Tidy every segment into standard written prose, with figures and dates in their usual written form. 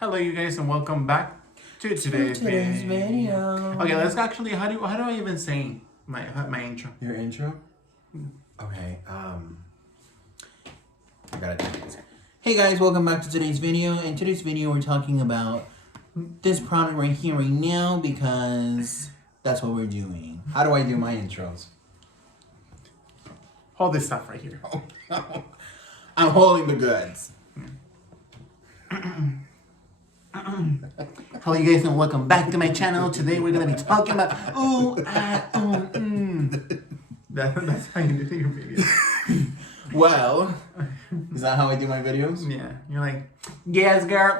Hello, you guys, and welcome back to today's video. Okay, let's actually. How do I even say my intro? Your intro? Okay. I gotta do this. Hey guys, welcome back to today's video. In today's video, we're talking about this product right here, right now, because that's what we're doing. How do I do my intros? Hold this stuff right here. Oh, no. I'm holding the goods. Hello, you guys, and welcome back to my channel. Today we're gonna be talking about That's how you do your videos. Well, is that how I do my videos? Yeah, you're like, yes, girl,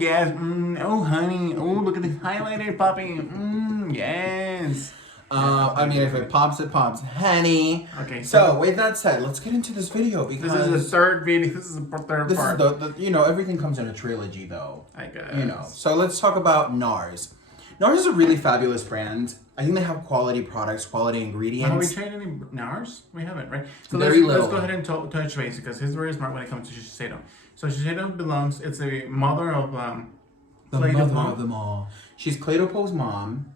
yes, oh, honey, oh, look at this highlighter popping, yes. I mean, if it pops, it pops, honey. Okay. So, with that said, let's get into this video because this is the third video. This is the third part. This is everything comes in a trilogy, though. I guess. So let's talk about NARS. NARS is a really fabulous brand. I think they have quality products, quality ingredients. Have we tried any NARS? We haven't, right? So let's go ahead and touch base because he's very smart when it comes to Shiseido. So Shiseido it's the mother of the mother of them all. She's Clé de Peau's mom.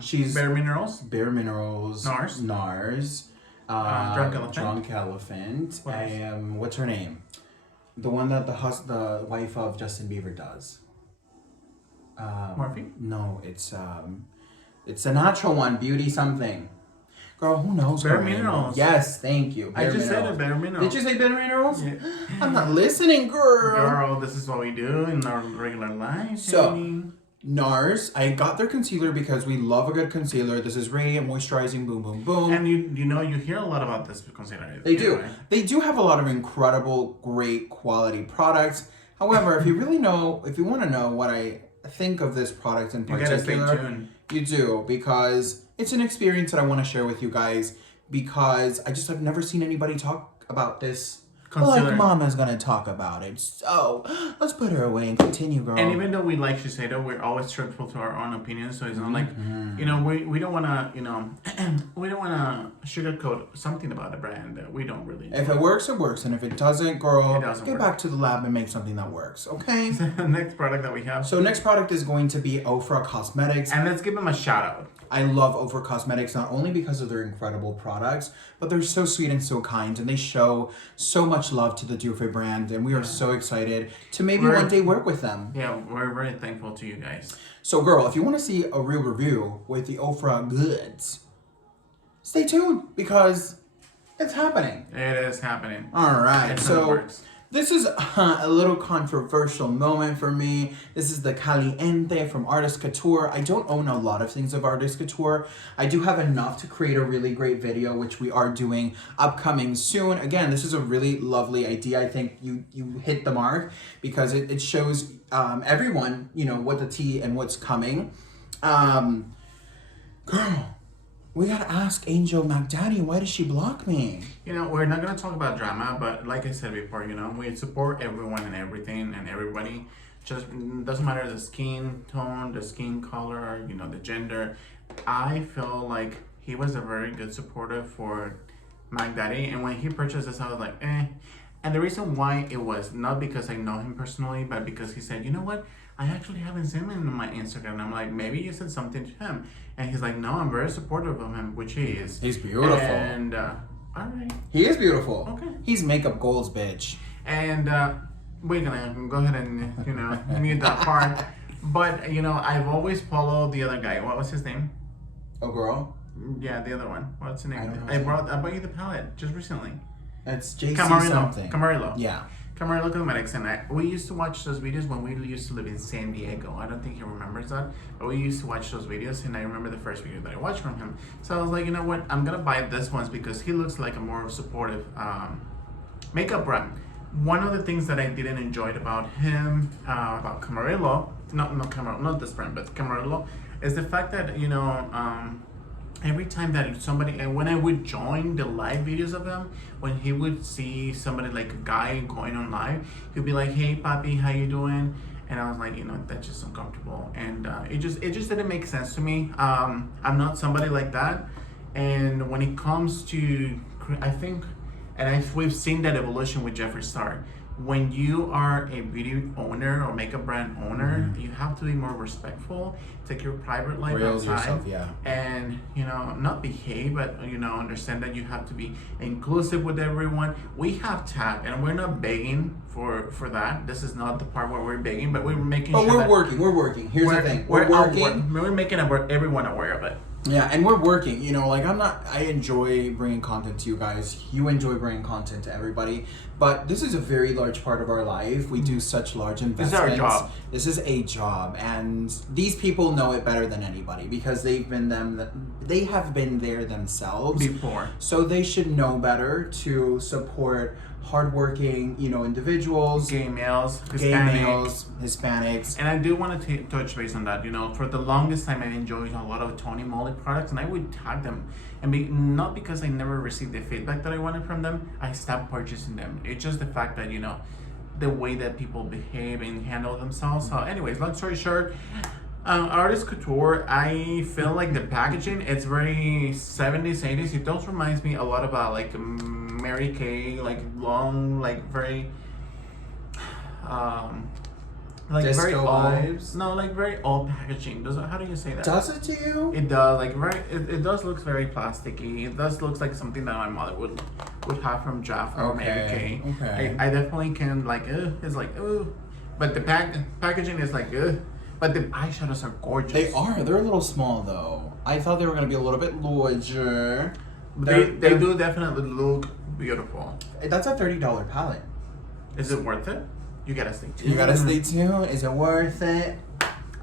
She's Bare Minerals. Bare Minerals. NARS. Drunk Elephant. What's her name? The one that the wife of Justin Bieber does. Morphe? No, it's a natural one. Beauty something. Girl, who knows? Bare Minerals. Yes, thank you. I just said it, Bare Minerals. Did you say Bare Minerals? Yeah. I'm not listening, girl. Girl, this is what we do in our regular life. So, NARS, I got their concealer because we love a good concealer. This is radiant, moisturizing, boom, boom, boom. And you hear a lot about this concealer. They do. Right? They do have a lot of incredible, great quality products. However, if you want to know what I think of this product in particular, you gotta stay tuned. You do, because it's an experience that I want to share with you guys, because I've never seen anybody talk about this. Concealer. Like Mama's gonna talk about it. So let's put her away and continue, girl. And even though we like Shiseido, we're always truthful to our own opinions. So it's not like, we don't want to, we don't want to sugarcoat something about a brand that we don't really. If it works, it works. And if it doesn't, girl, get back to the lab and make something that works, okay? Next product that we have. So next product is going to be Ofra Cosmetics. And let's give them a shout out. I love Ofra Cosmetics not only because of their incredible products, but they're so sweet and so kind, and they show so much love to the Dufay brand, and we are so excited to one day work with them. Yeah, we're very thankful to you guys. So girl, if you want to see a real review with the Ofra goods, stay tuned because it's happening. It is happening. All right, so this is a little controversial moment for me. This is the Caliente from Artist Couture. I don't own a lot of things of Artist Couture. I do have enough to create a really great video, which we are doing upcoming soon. Again, this is a really lovely idea. I think you hit the mark because it shows everyone, what the tea and what's coming. Girl, we gotta ask Angel McDaddy, why did she block me? We're not gonna talk about drama, but like I said before, we support everyone and everything and everybody. Just doesn't matter the skin tone, the skin color, the gender. I feel like he was a very good supporter for McDaddy, and when he purchased this, I was like, eh. And the reason why it was not because I know him personally, but because he said, you know what? I actually haven't seen him on my Instagram. And I'm like, maybe you said something to him. And he's like, no, I'm very supportive of him, which he is. He's beautiful. And, all right. He is beautiful. Okay. He's makeup goals, bitch. And we're going to go ahead and, mute that part. But, I've always followed the other guy. What was his name? Oh, girl? Yeah, the other one. What's his name? I bought you the palette just recently. It's JC something. Camarillo. Yeah. Camarillo Cosmetics, and we used to watch those videos when we used to live in San Diego. I don't think he remembers that, but we used to watch those videos, and I remember the first video that I watched from him. So I was like, you know what, I'm gonna buy this one because he looks like a more supportive makeup brand. One of the things that I didn't enjoy about him, about Camarillo, not this brand, but Camarillo, is the fact that every time that somebody, and when I would join the live videos of him, when he would see somebody like a guy going on live, he'd be like, hey papi, how you doing? And I was like, that's just uncomfortable. And it just didn't make sense to me. I'm not somebody like that. And when it comes to, I think, and we've seen that evolution with Jeffree Star. when you are a beauty owner or makeup brand owner, you have to be more respectful, take your private life Rails outside, yourself, yeah. and not behave, but understand that you have to be inclusive with everyone. We have tag, and we're not begging for that. This is not the part where we're begging, but we're making But sure we're that working. We're working. Here's the thing. We're working. we're making everyone aware of it. Yeah, and we're working. Like I enjoy bringing content to you guys. You enjoy bringing content to everybody. But this is a very large part of our life. We do such large investments. This is our job. This is a job, and these people know it better than anybody because they have been there themselves Before. So they should know better to support hardworking, individuals, Gay males, gay Hispanic. males, Hispanics. And I do want to touch base on that. For the longest time, I enjoyed a lot of Tony Moly products, and I would tag them. And not because I never received the feedback that I wanted from them, I stopped purchasing them. It's just the fact that, the way that people behave and handle themselves. So, anyways, long story short, Artist Couture, I feel like the packaging, it's very 70s, 80s. It does reminds me a lot about like Mary Kay, like long, like very like Disco very vibes? old. No, like very old packaging. How do you say that? Does it to you? It does, like it does look very plasticky. It does look like something that my mother would have from Jaffa or Mary Kay. Okay. I definitely can it's like but the packaging is like but the eyeshadows are gorgeous. They are. They're a little small though. I thought they were gonna be a little bit larger. They do definitely look beautiful. That's a $30 palette. Is it worth it? You gotta stay tuned. You gotta stay tuned. Is it worth it?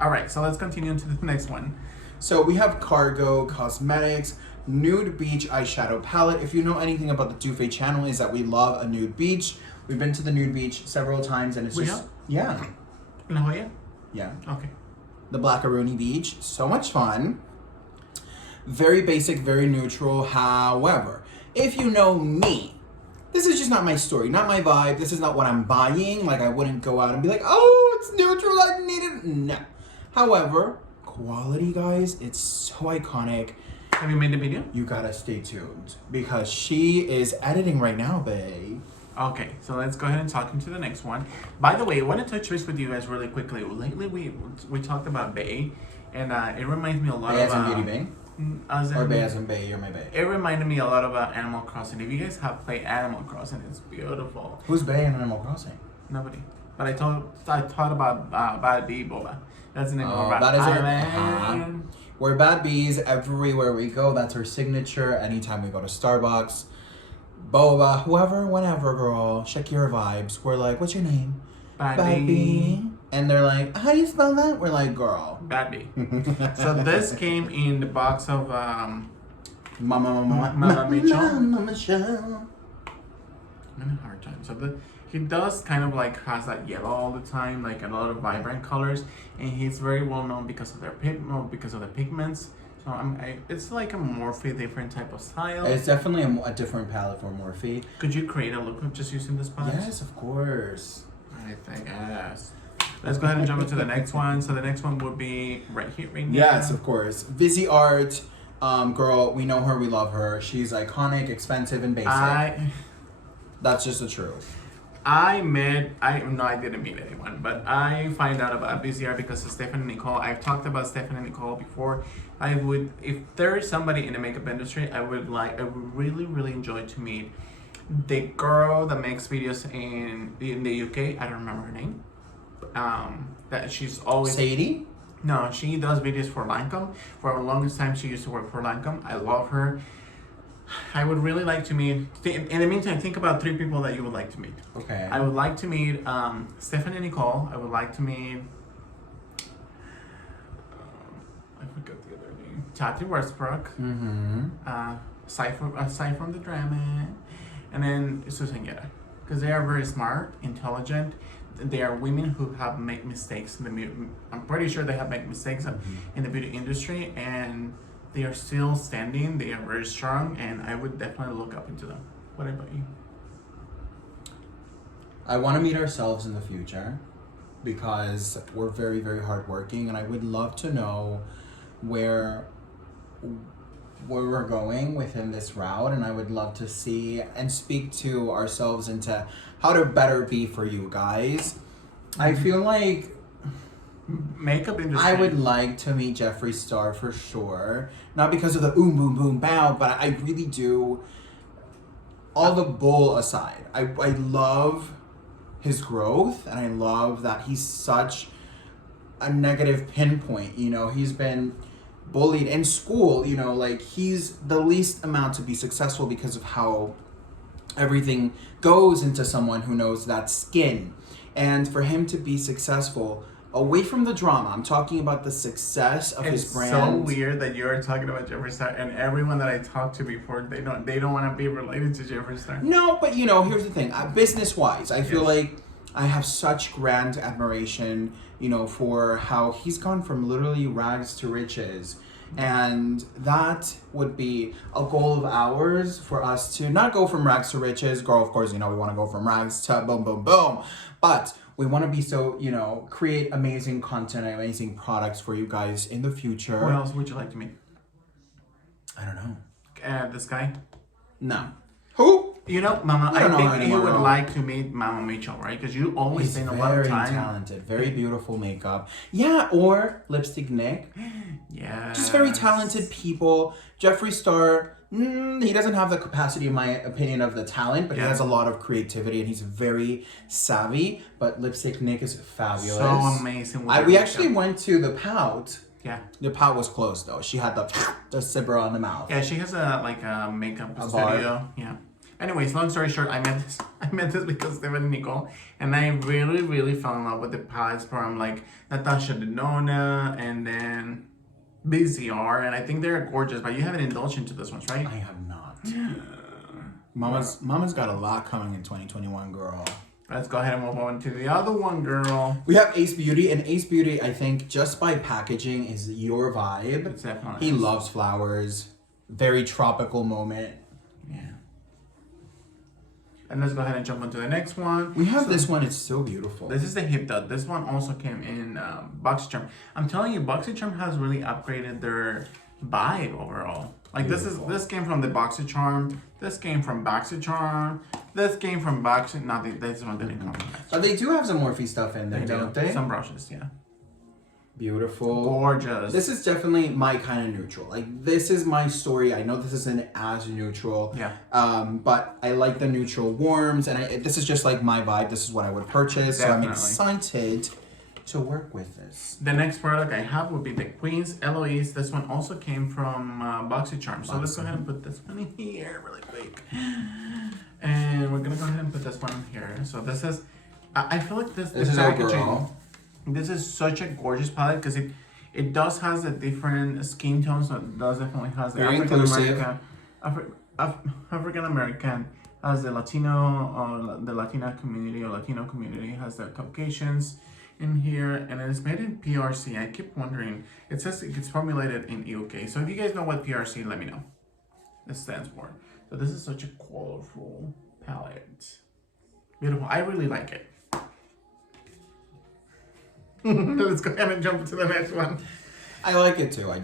All right, so let's continue to the next one. So we have Cargo Cosmetics Nude Beach Eyeshadow Palette. If you know anything about the Dufe channel, is that we love a nude beach. We've been to the nude beach several times, and it's We just have? yeah, La Jolla? yeah. Okay. The Blackaroni Beach, so much fun. Very basic, very neutral. However, if you know me, this is just not my story, not my vibe. This is not what I'm buying. Like, I wouldn't go out and be like, oh, it's neutral, I need it. No. However, quality, guys, it's so iconic. Have you made the video? You gotta stay tuned because she is editing right now, babe. Okay, so let's go ahead and talk into the next one. By the way, I want to touch base with you guys really quickly. Lately, we talked about Bay, and it reminds me a lot Bay of as in Beauty Bay? Or Bay as in Bay, you're my Bay. It reminded me a lot about Animal Crossing. If you guys have played Animal Crossing, it's beautiful. Who's Bay in Animal Crossing? Nobody. But I thought about Bad Bee Boba. That's the name of her. that is her. Island. We're Bad Bees everywhere we go. That's her signature. Anytime we go to Starbucks, Boba, whoever, whenever, girl, Shakira vibes. We're like, what's your name? Bad Bee. And they're like, how do you spell that? We're like, girl. Bad Bee. So this came in the box of Mama Mitchell. Mama Michelle. I'm in a hard time. So he does kind of like has that yellow all the time, like a lot of vibrant colors, and he's very well known because of because of the pigments. So it's like a Morphe different type of style. It's definitely a different palette for Morphe. Could you create a look of just using this palette? Yes, of course. I think yes. Let's go ahead and jump into the next one. So the next one would be right here, right now. Yes, of course. Vizzy Art, girl, we know her, we love her. She's iconic, expensive, and basic. That's just the truth. I didn't meet anyone, but I find out about BZR because of Stephanie Nicole. I've talked about Stephanie Nicole before. If there is somebody in the makeup industry, I would really, really enjoy to meet the girl that makes videos in the UK. I don't remember her name. That she's always Sadie? No, she does videos for Lancome. For the longest time, she used to work for Lancome. I love her. I would really like to meet. In the meantime, think about 3 people that you would like to meet. Okay. I would like to meet Stephanie Nicole. I would like to meet. I forgot the other name. Tati Westbrook. Mm-hmm. Aside from the drama, and then Susan Guerra, because they are very smart, intelligent. They are women who have made mistakes I'm pretty sure they have made mistakes in the beauty industry, and they are still standing. They are very strong, and I would definitely look up into them. What about you? I want to meet ourselves in the future because we're very, very hardworking, and I would love to know where where we're going within this route, and I would love to see and speak to ourselves into how to better be for you guys. I feel like Makeup industry. I would like to meet Jeffree Star for sure. Not because of the boom boom bow, but I really do. All the bull aside, I love his growth, and I love that he's such a negative pinpoint. You know, he's been bullied in school. You know, like he's the least amount to be successful because of how everything goes into someone who knows that skin. And for him to be successful away from the drama, I'm talking about the success of his brand. It's so weird that you're talking about Jeffree Star, and everyone that I talked to before, they don't want to be related to Jeffree Star. No, but you know, here's the thing. Business wise, I feel like I have such grand admiration, you know, for how he's gone from literally rags to riches. And that would be a goal of ours for us to not go from rags to riches. Girl, of course, you know, we want to go from rags to boom, boom, boom. But we want to be so, you know, create amazing content, amazing products for you guys in the future. What else would you like to meet? I don't know. This guy? No. Who? You know, Mama, I don't know think you anymore. would like to meet Mama Mitchell, right? Because you always He's spend a lot of very time. talented, very beautiful makeup. Yeah, or Lipstick Nick. Yeah. Just very talented people. Jeffree Star, he doesn't have the capacity, in my opinion, of the talent, but he has a lot of creativity and he's very savvy. But Lipstick Nick is fabulous. So amazing. We actually went to the Pout. Yeah. The Pout was closed though. She had the zipper on the mouth. Yeah, she has a makeup A studio. bar. Yeah. Anyways, long story short, I met this because Stephanie Nicole, and I really, really fell in love with the past from like Natasha Denona and then BZR, and I think they're gorgeous. But you haven't indulged into this ones, right? I have not. Mama's got a lot coming in 2021, girl. Let's go ahead and move on to the other one, girl. We have Ace Beauty, and Ace Beauty, I think, just by packaging is your vibe. It's definitely. He loves flowers. Very tropical moment. Yeah. And let's go ahead and jump onto the next one. We have this one. It's so beautiful. This is the Hip Dot. This one also came in BoxyCharm. I'm telling you, BoxyCharm has really upgraded their vibe overall. Like Beautiful. this came from the BoxyCharm. This came from BoxyCharm. This came from Boxy. No, this one didn't come from But they do have some Morphe stuff in there, don't they? Some brushes, yeah. Beautiful. Gorgeous. This is definitely my kind of neutral. Like, this is my story. I know this isn't as neutral. Yeah. But I like the neutral warms, and this is just like my vibe. This is what I would purchase. So I'm Definitely. excited to work with this. The next product I have would be the Queen's Eloise. This one also came from BoxyCharm. So let's go ahead and put this one in here really quick. And we're gonna go ahead and put this one in here. So this is, I feel like this This is our packaging. girl. This is such a gorgeous palette because it does has a different skin tone. So it does definitely has the Very African inclusive. American, African American has the Latino, the Latina community or Latino community has the Caucasians in here, and it is made in PRC. I keep wondering. It says it's formulated in UK. So if you guys know what PRC, let me know. This stands for. So this is such a colorful palette. Beautiful. I really like it. Let's go ahead and jump to the next one. I like it too. I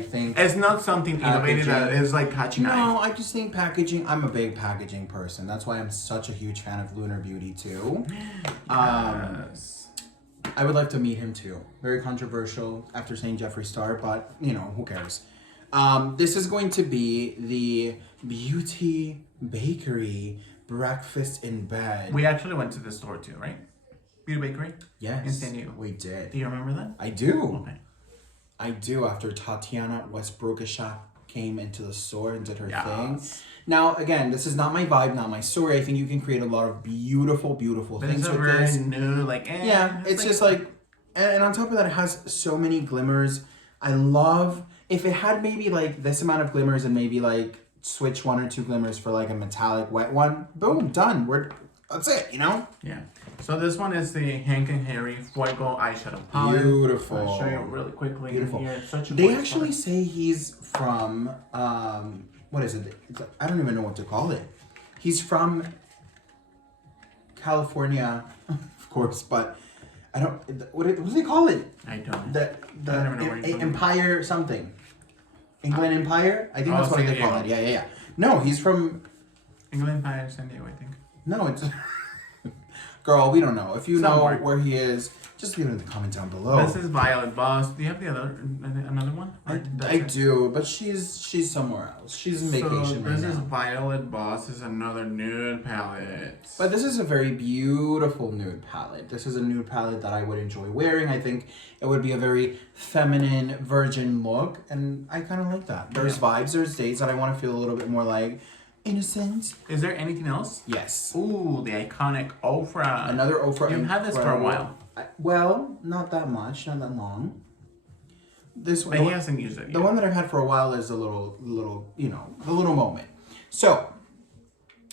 think It's not something innovative that Packaging. is like catching no, eye. I just think packaging. I'm a big packaging person. That's why I'm such a huge fan of Lunar Beauty too. Yes. I would like to meet him too. Very controversial after saying Jeffree Star, but you know, who cares? This is going to be the Beauty Bakery Breakfast in Bed. We actually went to the store too, right? Beauty Bakery? Yes, in San Diego. we did. Do you remember that? I do. Okay. I do. After Tatiana Westbrookisha came into the store and did her thing. Yes. Now, again, this is not my vibe, not my story. I think you can create a lot of beautiful, beautiful This things is a with very this. new, like, Yeah, it's just like, and on top of that, it has so many glimmers. I love, if it had maybe like this amount of glimmers and maybe like switch one or two glimmers for like a metallic wet one, boom, done. That's it, you know? Yeah. So this one is the Hank and Harry Fuego eyeshadow palette. Beautiful. I'll show you really quickly. Beautiful. Here. It's such a They gorgeous actually palette. say he's from, what is it? I don't even know what to call it. He's from California, of course, but I don't, what do they call it? I don't. The I don't know where you're from. Empire something. England Empire. I think Oh, that's what San they call Diego. it. Yeah, yeah, yeah. No, he's from. England Empire, San Diego, I think. No, it's. Girl, we don't know. If you Somewhere. know where he is, just leave it in the comment down below. This is Violet Boss. Do you have the other another one? I do, but she's somewhere else. She's on vacation right This is now. Violet Boss. Is another nude palette. But this is a very beautiful nude palette. This is a nude palette that I would enjoy wearing. I think it would be a very feminine, virgin look, and I kind of like that. There's vibes. There's days that I want to feel a little bit more like innocent. Is there anything else? Yes. Ooh, the iconic Ofra. Another Ofra. You've had this for a while. Well, not that much, not that long. This But one, he hasn't used it yet. the one that I've had for a while is a little, the little moment. So,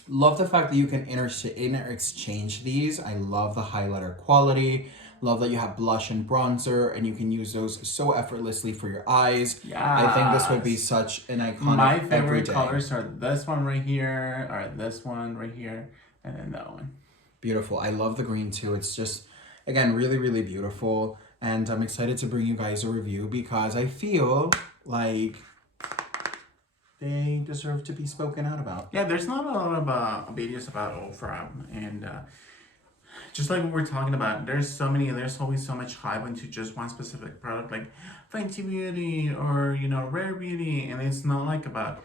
love the fact that you can exchange these. I love the highlighter quality. Love that you have blush and bronzer, and you can use those so effortlessly for your eyes. Yeah. I think this would be such an iconic My everyday. favorite colors are this one right here, or this one right here, and then that one. Beautiful. I love the green too. It's just, again, really, really beautiful. And I'm excited to bring you guys a review because I feel like they deserve to be spoken out about. Yeah, there's not a lot of videos about Ofra, and just like what we're talking about, there's always so much hype into just one specific product, like Fenty Beauty or, Rare Beauty, and it's not like about,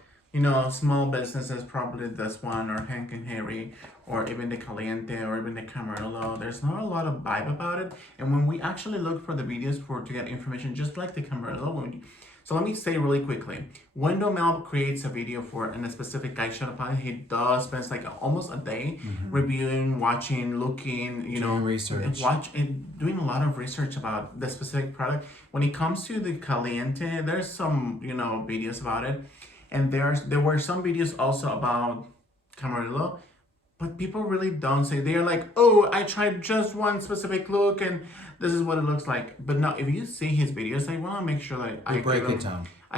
small businesses, probably this one, or Hank and Harry, or even the Caliente, or even the Camarillo. There's not a lot of vibe about it, and when we actually look for the videos to get information, just like the Camarillo, so let me say really quickly, when Domel creates a video for a specific eyeshadow palette, he does spend like almost a day reviewing, watching, looking, Doing research. Doing a lot of research about the specific product. When it comes to the Caliente, there's some, videos about it. And there were some videos also about Camarillo, but people really don't say. They're like, oh, I tried just one specific look and this is what it looks like. But no, if you see his videos, I want to make sure that I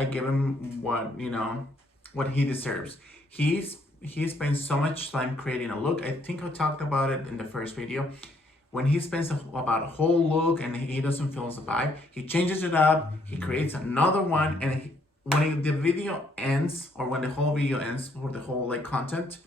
give him what he deserves. He spends so much time creating a look. I think I talked about it in the first video. When he spends about a whole look and he doesn't feel the vibe, he changes it up, he creates another one, and when the video ends, or when the whole video ends for the whole content,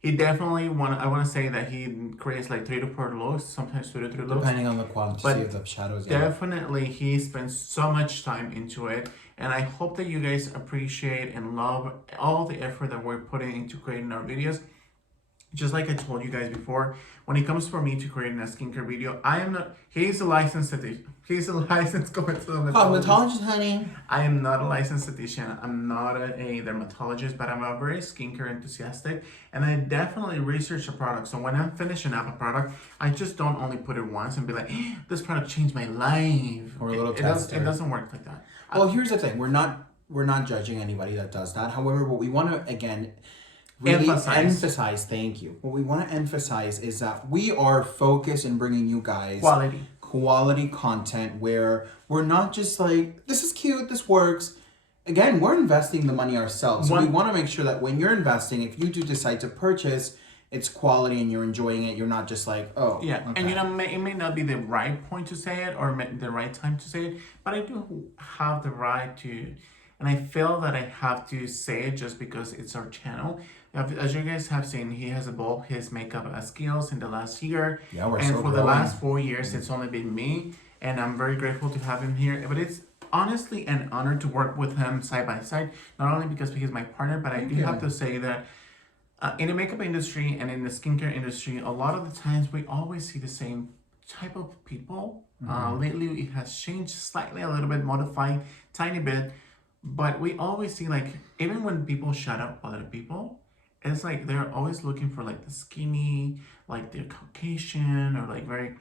he definitely I want to say that he creates 3 to 4 looks, sometimes 2 to 3 looks. Depending on the quantity of the shadows. Definitely, he spends so much time into it, and I hope that you guys appreciate and love all the effort that we're putting into creating our videos. Just like I told you guys before, when it comes for me to creating a skincare video, he's a licensed Cosmetologist, honey. I am not a licensed esthetician. I'm not a dermatologist, but I'm a very skincare enthusiastic, and I definitely research a product. So when I'm finishing up a product, I just don't only put it once and be like, this product changed my life. Or a little tester. It doesn't work like that. Well, here's the thing. We're not judging anybody that does that. However, what we want to, again, really emphasize, thank you. What we want to emphasize is that we are focused in bringing you guys quality content where we're not just like, this is cute, this works. Again, we're investing the money ourselves. So we want to make sure that when you're investing, if you do decide to purchase, it's quality and you're enjoying it. You're not just like, oh. Yeah, okay. and it may not be the right point to say it or the right time to say it, but I do have the right to, and I feel that I have to say it just because it's our channel. As you guys have seen, he has evolved his makeup skills in the last year. Yeah, we're and so for growing. the last 4 years, it's only been me, and I'm very grateful to have him here. But it's honestly an honor to work with him side by side, not only because he's my partner, but I do have to say that in the makeup industry and in the skincare industry, a lot of the times we always see the same type of people. Lately, it has changed slightly, a little bit, modified, tiny bit, but we always see even when people shut up other people, it's like they're always looking for the skinny, the Caucasian, or very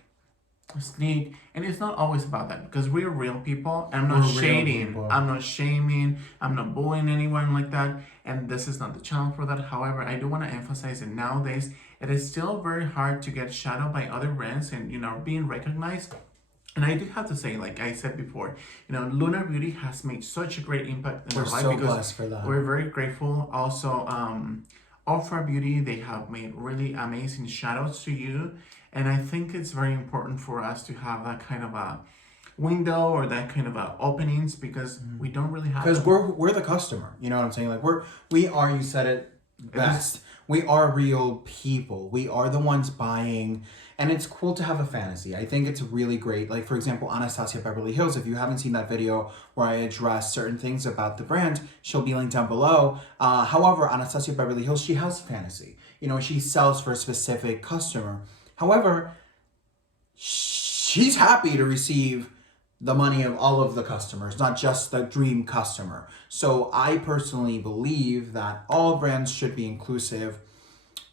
sleek, and it's not always about that because we're real people. And I'm not shading, I'm not shaming, I'm not bullying anyone like that, and this is not the channel for that. However, I do want to emphasize that nowadays it is still very hard to get shadowed by other brands and being recognized. And I do have to say, like I said before, Lunar Beauty has made such a great impact in our life. We're so blessed for that. We're very grateful. Also, Ofra Beauty, they have made really amazing shout outs to you. And I think it's very important for us to have that kind of a window or that kind of openings because we don't really have. Because them. we're the customer. You know what I'm saying? Like we are. You said it best. We are real people. We are the ones buying, and it's cool to have a fantasy. I think it's really great. Like for example, Anastasia Beverly Hills. If you haven't seen that video where I address certain things about the brand, she'll be linked down below. However, Anastasia Beverly Hills, she has fantasy. You know, she sells for a specific customer. However, she's happy to receive the money of all of the customers, not just the dream customer. So I personally believe that all brands should be inclusive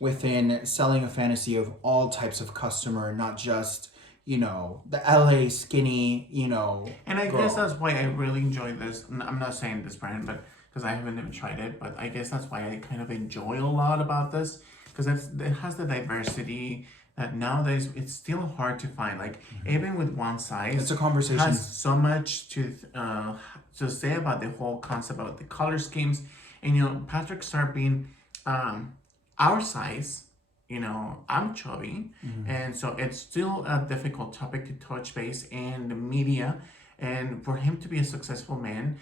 within selling a fantasy of all types of customer, not just, you know, the LA skinny, you know. And I girl. guess that's why I really enjoy this. I'm not saying this brand, but because I haven't even tried it, but I guess that's why I kind of enjoy a lot about this because it has the diversity that nowadays it's still hard to find. Like even with one size, It's a conversation. has so much to say about the whole concept about the color schemes, and you know Patrick Star being our size. You know, I'm chubby, and so it's still a difficult topic to touch base in the media, and for him to be a successful man,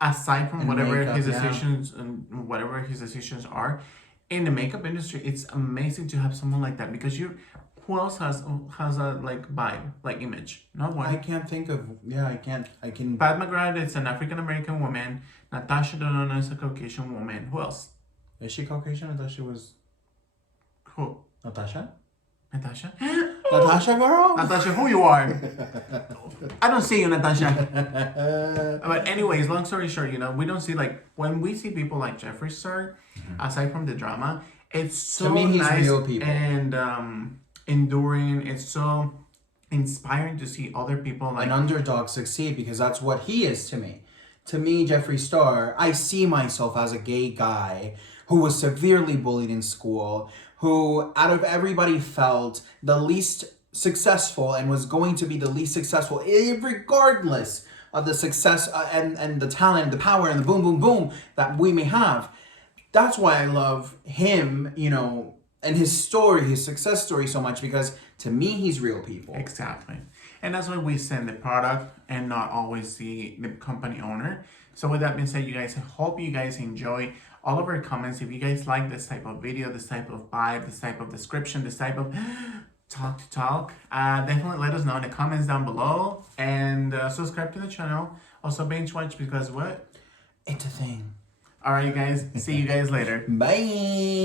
aside from In whatever makeup, his yeah. decisions and whatever his decisions are, in the makeup industry, it's amazing to have someone like that because who else has a like vibe, like image? No one. I can't think of, I can. Pat McGrath is an African American woman. Natasha Denona is a Caucasian woman. Who else? Is she Caucasian? I thought she was Who? Natasha. Natasha? Natasha, girl. Natasha, who you are? I don't see you, Natasha. But anyways, long story short, you know, we don't see like when we see people like Jeffree Star, aside from the drama, it's so To me, he's nice real people. and enduring. It's so inspiring to see other people like An underdog succeed because that's what he is to me. To me, Jeffree Star, I see myself as a gay guy who was severely bullied in school, who out of everybody felt the least successful and was going to be the least successful regardless of the success and the talent, the power, and the boom, boom, boom that we may have. That's why I love him, you know, and his story, his success story so much because to me, he's real people. Exactly. And that's why we send the product and not always the company owner. So with that being said, you guys, I hope you guys enjoy all of our comments. If you guys like this type of video, this type of vibe, this type of description, this type of talk, definitely let us know in the comments down below. And subscribe to the channel. Also binge watch because what? It's a thing. All right, guys. See you guys later. Bye.